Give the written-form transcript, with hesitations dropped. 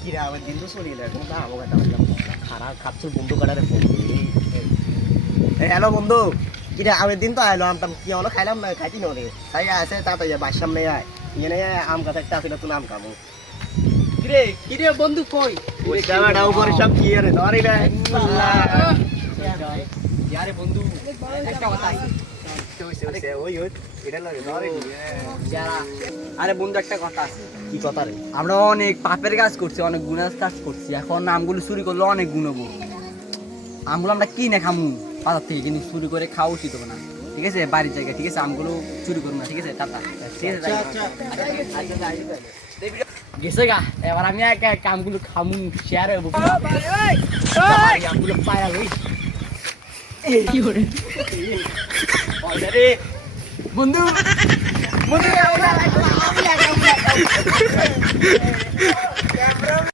কি রে আমার দিন তো চলিল এখন না আমাকে খারাপ খাচ্ছ বন্ধু কাটারে ফোন হ্যালো বন্ধু কি রে আমি দিন তো আইলো আমটাম কি হলো খাইলাম না খাইতি নে তাই আছে তাড়াতাড়ি বাস সামনে আয় এনে আম গাছ একটা আছিল তুই আম খাবো কিরে বন্ধু কই ওই জামাটা উপরে সব কি রে ধরি রে ইয়ারে বন্ধু একটা কথা আছে ওই ওই এটা লাগে ধরে যারা আরে বন্ধু একটা কথা আছে কি কথা রে আমরা অনেক পাপের কাজ করছি অনেক গুনার কাজ করছি এখন আমগুলো চুরি করলে অনেক গুণবো আমগুলো আমরা কিনে খামু বাজার থেকে কিন্তু চুরি করে খাওয়া উচিত হবে না ঠিক আছে বাড়ির জায়গায় ঠিক আছে আমগুলো চুরি করবো না ঠিক আছে টাটা ঠিক আছে গেছে গা এবার আমি এক এক আমগুলো খামু শেয়ার হবো আমগুলো পায়া লই কি করে বন্ধু বন্ধু